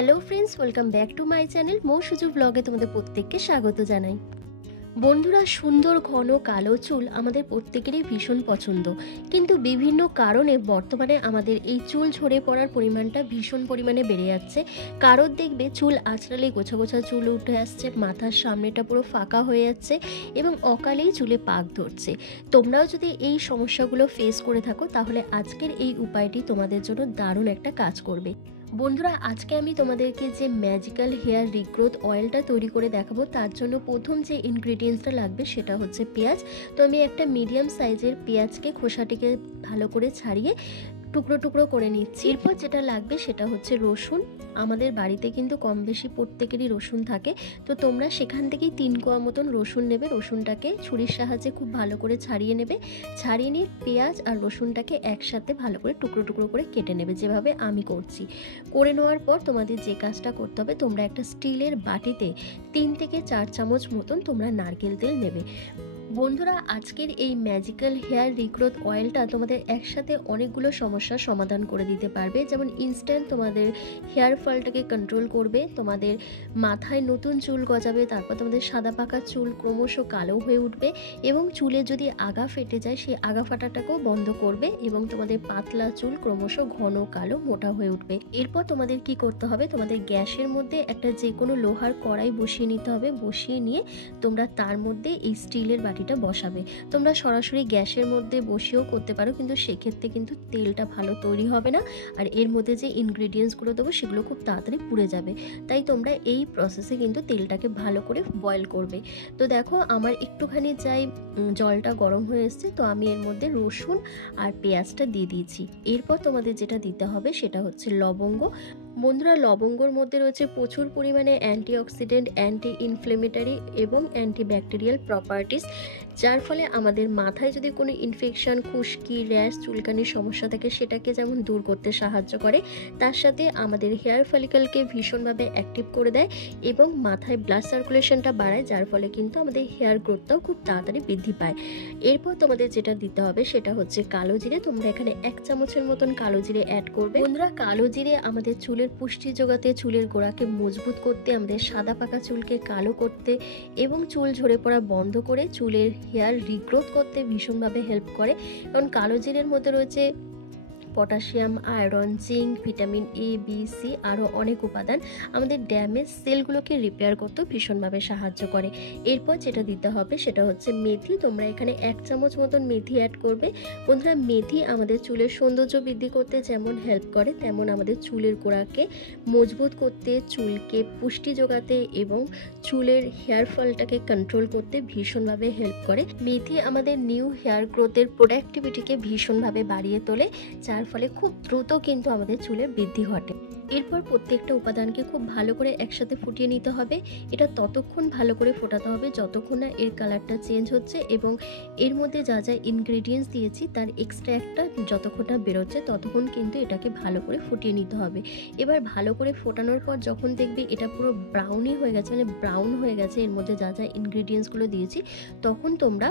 Hello friends, welcome back to my channel Mo Suju ব্লগে তোমাদের প্রত্যেককে স্বাগত জানাই। বন্ধুরা, সুন্দর ঘন কালো চুল আমাদের প্রত্যেকেরই ভীষণ পছন্দ, কিন্তু বিভিন্ন কারণে বর্তমানে আমাদের এই চুল ঝরে পড়ার পরিমাণটা ভীষণ পরিমাণে বেড়ে যাচ্ছে। কারোর দেখবে চুল আঁচড়ালে গোছা গোছা চুল উঠে আসছে, মাথার সামনেটা পুরো ফাঁকা হয়ে যাচ্ছে এবং অকালেই চুলে পাক ধরছে। তোমরাও যদি এই সমস্যাগুলো ফেস করে থাকো তাহলে আজকের এই উপায়টি তোমাদের জন্য দারুণ একটা কাজ করবে। বন্ধুরা, আজকে আমি তোমাদেরকে যে ম্যাজিক্যাল হেয়ার রিগ্রোথ অয়েলটা তৈরি করে দেখাবো, তার জন্য প্রথম যে ইনগ্রিডিয়েন্টসটা লাগবে সেটা হচ্ছে পেঁয়াজ। তো আমি একটা মিডিয়াম সাইজের পেঁয়াজকে খোসাটিকে ভালো করে ছাড়িয়ে টুকরো টুকরো করে নিচ্ছি। এরপর যেটা লাগবে সেটা হচ্ছে রসুন। আমাদের বাড়িতে কিন্তু কম বেশি প্রত্যেকেরই রসুন থাকে, তো তোমরা সেখান থেকেই 3 কোয়া মতন রসুন নেবে। রসুনটাকে ছুরির সাহায্যে খুব ভালো করে ছাড়িয়ে নেবে। ছাড়িয়ে নিয়ে পেঁয়াজ আর রসুনটাকে একসাথে ভালো করে টুকরো টুকরো করে কেটে নেবে, যেভাবে আমি করছি। করে নেওয়ার পর তোমাদের যে কাজটা করতে হবে, তোমরা একটা স্টিলের বাটিতে 3 থেকে 4 চামচ মতন তোমরা নারকেল তেল নেবে। বন্ধুরা, আজকের এই ম্যাজিক্যাল হেয়ার রিগ্রোথ অয়েলটা তোমাদের একসাথে অনেকগুলো সমস্যার সমাধান করে দিতে পারবে। যেমন ইনস্ট্যান্ট তোমাদের হেয়ার ফলটাকে কন্ট্রোল করবে, তোমাদের মাথায় নতুন চুল গজাবে, তারপর তোমাদের সাদা পাকা চুল ক্রমশ কালো হয়ে উঠবে এবং চুলে যদি আগা ফেটে যায় সেই আগা ফাটাটাকেও বন্ধ করবে এবং তোমাদের পাতলা চুল ক্রমশ ঘন কালো মোটা হয়ে উঠবে। এরপর তোমাদের কি করতে হবে, তোমাদের গ্যাসের মধ্যে একটা যে কোনো লোহার কড়াই বসিয়ে নিতে হবে। বসিয়ে নিয়ে তোমরা তার মধ্যে এই স্টিলের বাটিটা বসাবে। তোমরা সরাসরি গ্যাসের মধ্যে বসিয়েও করতে পারো, কিন্তু সেক্ষেত্রে কিন্তু তেলটা ভালো তৈরি হবে না আর এর মধ্যে যে ইনগ্রিডিয়েন্টসগুলো দেবো সেগুলো খুব তাড়াতাড়ি পুড়ে যাবে। তাই তোমরা এই প্রসেসে কিন্তু তেলটাকে ভালো করে বয়েল করবে। তো দেখো, আমার একটুখানি যাই জলটা গরম হয়ে এসছে, তো আমি এর মধ্যে রসুন আর পেঁয়াজটা দিয়ে দিয়েছি। এরপর তোমাদের যেটা দিতে হবে সেটা হচ্ছে লবঙ্গ। বন্ধুরা, লবঙ্গর মধ্যে রয়েছে প্রচুর পরিমাণে অ্যান্টিঅক্সিডেন্ট, অ্যান্টি ইনফ্লেমেটারি এবং অ্যান্টিব্যাকটেরিয়াল প্রপার্টিস, যার ফলে আমাদের মাথায় যদি কোনো ইনফেকশন, খুশকি, র্যাশ, চুলকানির সমস্যা থাকে সেটাকে যেমন দূর করতে সাহায্য করে, তার সাথে আমাদের হেয়ার ফলিকলকে ভীষণভাবে অ্যাক্টিভ করে দেয় এবং মাথায় ব্লাড সার্কুলেশনটা বাড়ায়, যার ফলে কিন্তু আমাদের হেয়ার গ্রোথটাও খুব তাড়াতাড়ি বৃদ্ধি পায়। এরপর তোমাদের যেটা দিতে হবে সেটা হচ্ছে কালো জিরে। তোমরা এখানে 1 চামচের মতন কালো জিরে অ্যাড করবে। বন্ধুরা, কালো জিরে আমাদের চুলের পুষ্টি যোগাতে, চুলের গোড়াকে মজবুত করতে, আমাদের সাদা পাকা চুলকে কালো করতে এবং চুল ঝরে পড়া বন্ধ করে চুলের হেয়ার রিগ্রোথ করতে ভীষণভাবে হেল্প করে। কারণ কালো জিরের মধ্যে রয়েছে potassium, iron, zinc, vitamin A, B, C, আরও অনেক উপাদান আমাদের ড্যামেজ সেলগুলোকে রিপেয়ার করতেও ভীষণভাবে সাহায্য করে। এরপর যেটা দিতে হবে সেটা হচ্ছে মেথি। তোমরা এখানে 1 চামচ মতন মেথি অ্যাড করবে। বন্ধুরা, মেথি আমাদের চুলের সৌন্দর্য বৃদ্ধি করতে যেমন হেল্প করে, তেমন আমাদের চুলের গোড়াকে মজবুত করতে, চুলকে পুষ্টি যোগাতে এবং চুলের হেয়ার ফলটাকে কন্ট্রোল করতে ভীষণভাবে হেল্প করে। মেথি আমাদের নিউ হেয়ার গ্রোথের প্রোডাক্টিভিটিকে ভীষণভাবে বাড়িয়ে তোলে, যার ফলে খুব দ্রুত কিন্তু আমাদের চুলের বৃদ্ধি ঘটে। এরপর প্রত্যেকটা উপাদানকে খুব ভালো করে একসাথে ফুটিয়ে নিতে হবে। এটা ততক্ষণ ভালো করে ফোটাতে হবে যতক্ষণ না এর কালারটা চেঞ্জ হচ্ছে এবং এর মধ্যে যা যা ইনগ্রিডিয়েন্টস দিয়েছি তার এক্সট্রাক্টটা যতক্ষণ না বেরোচ্ছে ততক্ষণ কিন্তু এটাকে ভালো করে ফুটিয়ে নিতে হবে। এবার ভালো করে ফোটানোর পর যখন দেখবে এটা পুরো ব্রাউনি হয়ে গেছে, মানে ব্রাউন হয়ে গেছে, এর মধ্যে যা যা ইনগ্রিডিয়েন্টসগুলো দিয়েছি, তখন তোমরা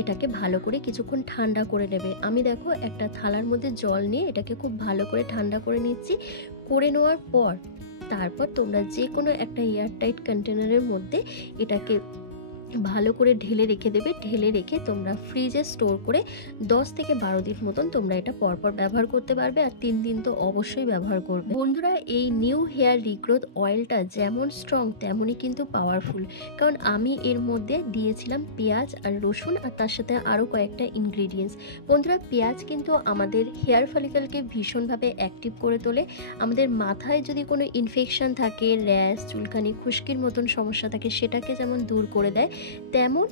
এটাকে ভালো করে কিছুক্ষণ ঠান্ডা করে নেবে। আমি দেখো একটা থালার মধ্যে জল নিয়ে এটাকে খুব ভালো করে ঠান্ডা করে নিচ্ছি। করে নেওয়ার পর তারপর তোমরা যে কোনো একটা এয়ারটাইট কন্টেনারের মধ্যে এটাকে ভালো করে ঢেলে রেখে দেবে। ঢেলে রেখে তোমরা ফ্রিজে স্টোর করে 10 থেকে 12 দিন মতন তোমরা এটা পরপর ব্যবহার করতে পারবে, আর 3 দিন তো অবশ্যই ব্যবহার করবে। বন্ধুরা, এই নিউ হেয়ার রিগ্রোথ অয়েলটা যেমন স্ট্রং তেমনই কিন্তু পাওয়ারফুল, কারণ আমি এর মধ্যে দিয়েছিলাম পেঁয়াজ আর রসুন আর তার সাথে আরও কয়েকটা ইনগ্রিডিয়েন্টস। বন্ধুরা, পেঁয়াজ কিন্তু আমাদের হেয়ার ফলিকলকে ভীষণভাবে অ্যাক্টিভ করে তোলে। আমাদের মাথায় যদি কোনো ইনফেকশন থাকে, র্যাশ, চুলকানি, খুশকির মতন সমস্যা থাকে, সেটাকে যেমন দূর করে দেয়, তেমন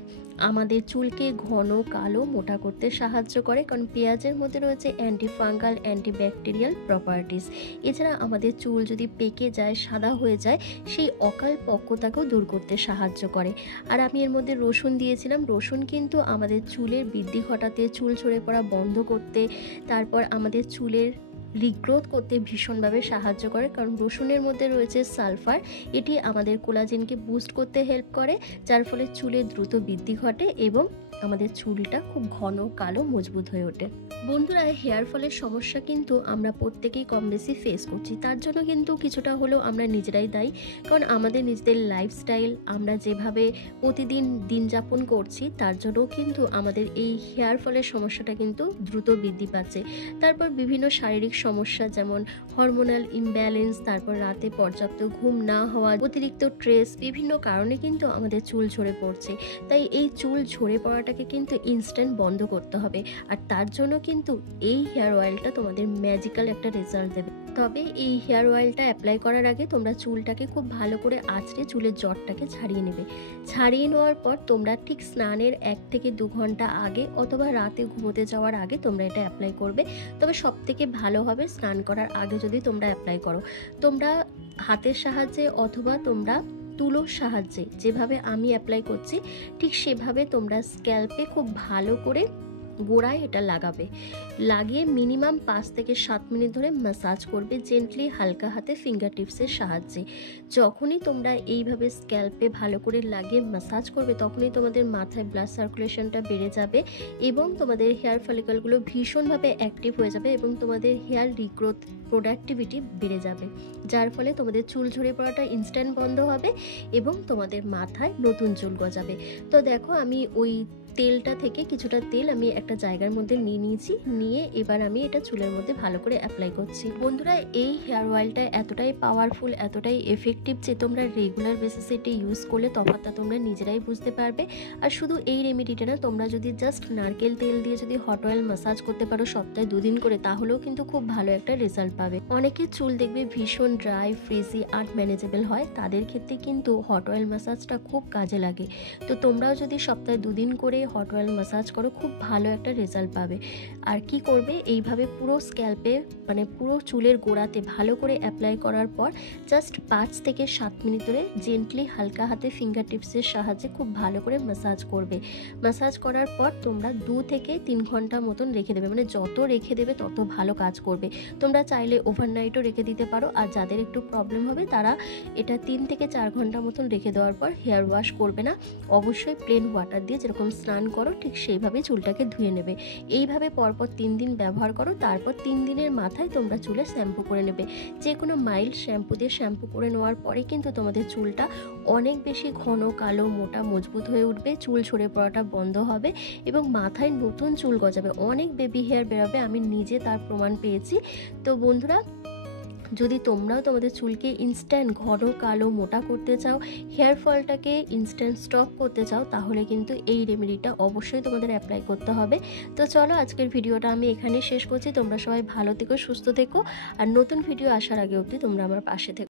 আমাদের চুলকে ঘন কালো মোটা করতে সাহায্য করে, কারণ পেঁয়াজের মধ্যে রয়েছে অ্যান্টিফাঙ্গাল, অ্যান্টিব্যাকটেরিয়াল প্রপার্টিস। এছাড়া আমাদের চুল যদি পেকে যায়, সাদা হয়ে যায়, সেই অকাল পক্কতাকেও দূর করতে সাহায্য করে। আর আমি এর মধ্যে রসুন দিয়েছিলাম। রসুন কিন্তু আমাদের চুলের বৃদ্ধি ঘটাতে, চুল ঝরে পড়া বন্ধ করতে, তারপর আমাদের চুলের রিগ্রোথ করতে ভীষণভাবে সাহায্য করে, কারণ রসুনের মধ্যে রয়েছে সালফার। এটি আমাদের কোলাজেনকে বুস্ট করতে হেল্প করে, যার ফলে চুলের দ্রুত বৃদ্ধি ঘটে এবং আমাদের চুলটা খুব ঘন কালো মজবুত হয়ে ওঠে। বন্ধুরা, হেয়ার ফলের সমস্যা কিন্তু আমরা প্রত্যেকেই কম বেশি ফেস করছি। তার জন্য কিন্তু কিছুটা হলেও আমরা নিজেরাই দায়ী, কারণ আমাদের নিজেদের লাইফস্টাইল, আমরা যেভাবে প্রতিদিন দিন যাপন করছি, তার জন্য কিন্তু আমাদের এই হেয়ার ফলের সমস্যাটা কিন্তু দ্রুত বৃদ্ধি পাচ্ছে। তারপর বিভিন্ন শারীরিক সমস্যা, যেমন হরমোনাল ইমব্যালেন্স, তারপর রাতে পর্যাপ্ত ঘুম না হওয়া, অতিরিক্ত স্ট্রেস, বিভিন্ন কারণে কিন্তু আমাদের চুল ঝরে পড়ছে। তাই এই চুল ঝরে পড়াটাকে কিন্তু ইনস্ট্যান্ট বন্ধ করতে হবে। আর তার জন্য কিন্তু এই হেয়ার অয়েলটা তোমাদের ম্যাজিক্যাল একটা রেজাল্ট দেবে। তবে এই হেয়ার অয়েলটা অ্যাপ্লাই করার আগে তোমরা চুলটাকে খুব ভালো করে আঁচড়ে চুলের জটটাকে ছাড়িয়ে নেবে। ছাড়িয়ে নেওয়ার পর তোমরা ঠিক স্নানের 1 থেকে 2 ঘন্টা আগে অথবা রাতে ঘুমোতে যাওয়ার আগে তোমরা এটা অ্যাপ্লাই করবে। তবে সব থেকে ভালো হবে স্নান করার আগে যদি তোমরা অ্যাপ্লাই করো। তোমরা হাতের সাহায্যে অথবা তোমরা তুলোর সাহায্যে, যেভাবে আমি অ্যাপ্লাই করছি ঠিক সেভাবে তোমরা স্ক্যাল্পে খুব ভালো করে গোড়ায় এটা লাগাবে। লাগিয়ে মিনিমাম 5 থেকে 7 মিনিট ধরে ম্যাসাজ করবে জেন্টলি, হালকা হাতে ফিঙ্গার টিপসের সাহায্যে। যখনই তোমরা এইভাবে স্ক্যাল্পে ভালো করে লাগিয়ে ম্যাসাজ করবে, তখনই তোমাদের মাথায় ব্লাড সার্কুলেশনটা বেড়ে যাবে এবং তোমাদের হেয়ার ফলিকলগুলো ভীষণভাবে অ্যাক্টিভ হয়ে যাবে এবং তোমাদের হেয়ার রিগ্রোথ প্রোডাক্টিভিটি বেড়ে যাবে, যার ফলে তোমাদের চুল ঝরে পড়াটা ইনস্ট্যান্ট বন্ধ হবে এবং তোমাদের মাথায় নতুন চুল গজাবে। তো দেখো, আমি ওই তেলটা থেকে কিছুটা তেল আমি একটা জায়গার মধ্যে নিয়ে নিয়েছি, নিয়ে এবার আমি এটা চুলের মধ্যে ভালো করে অ্যাপ্লাই করছি। বন্ধুরা, এই হেয়ার অয়েলটা এতটাই পাওয়ারফুল, এতটাই এফেক্টিভ যে তোমরা রেগুলার বেসিসে এটা ইউজ করলে তফাৎটা তোমরা নিজেরাই বুঝতে পারবে। আর শুধু এই রেমেডিটা না, তোমরা যদি জাস্ট নারকেল তেল দিয়ে যদি হট অয়েল ম্যাসাজ করতে পারো সপ্তাহে 2 দিন করে, তাহলেও কিন্তু খুব ভালো একটা রেজাল্ট পাবে। অনেকের চুল দেখবে ভীষণ ড্রাই, ফ্রিজি, আনম্যানেজেবল হয়, তাদের ক্ষেত্রে কিন্তু হট অয়েল ম্যাসাজটা খুব কাজে লাগে। তো তোমরাও যদি সপ্তাহে 2 দিন করে হট অয়েল ম্যাসাজ করো, খুব ভালো একটা রেজাল্ট পাবে। আর কি করবে, এইভাবে পুরো স্ক্যাল্পে মানে পুরো চুলের গোড়াতে ভালো করে অ্যাপ্লাই করার পর জাস্ট 5 থেকে 7 মিনিট ধরে জেন্টলি হালকা হাতে ফিঙ্গার টিপসের সাহায্যে খুব ভালো করে ম্যাসাজ করবে। ম্যাসাজ করার পর তোমরা 2 থেকে 3 ঘন্টা মতন রেখে দেবে, মানে যত রেখে দেবে তত ভালো কাজ করবে। তোমরা চাইলে ওভারনাইটও রেখে দিতে পারো, আর যাদের একটু প্রবলেম হবে তারা এটা 3 থেকে 4 ঘন্টা মতন রেখে দেওয়ার পর হেয়ার ওয়াশ করবে না, অবশ্যই প্লেন ওয়াটার দিয়ে যেরকম স্নান করো ঠিক সেইভাবে চুলটাকে ধুয়ে নেবে। এইভাবে পরপর 3 দিন ব্যবহার করো, তারপর 3 দিনের মাথায় তোমরা চুলে শ্যাম্পু করে নেবে। যে কোনো মাইল্ড শ্যাম্পু দিয়ে শ্যাম্পু করে নেওয়ার পরে কিন্তু তোমাদের চুলটা অনেক বেশি ঘন, কালো, মোটা, মজবুত হয়ে উঠবে, চুল ঝরে পড়াটা বন্ধ হবে এবং মাথায় নতুন চুল গজাবে, অনেক বেবি হেয়ার বেরোবে। আমি নিজে তার প্রমাণ পেয়েছি। তো বন্ধুরা, যদি তোমরাও তোমাদের চুলকে ইনস্ট্যান্ট ঘন, কালো, মোটা করতে চাও, হেয়ার ফলটাকে ইনস্ট্যান্ট স্টপ করতে চাও, তাহলে কিন্তু এই রেমেডিটা অবশ্যই তোমাদের অ্যাপ্লাই করতে হবে। তো চলো, আজকের ভিডিওটা আমি এখানেই শেষ করছি। তোমরা সবাই ভালো থেকো, সুস্থ থেকো, আর নতুন ভিডিও আসার আগে অবধি তোমরা আমার পাশে থেকো।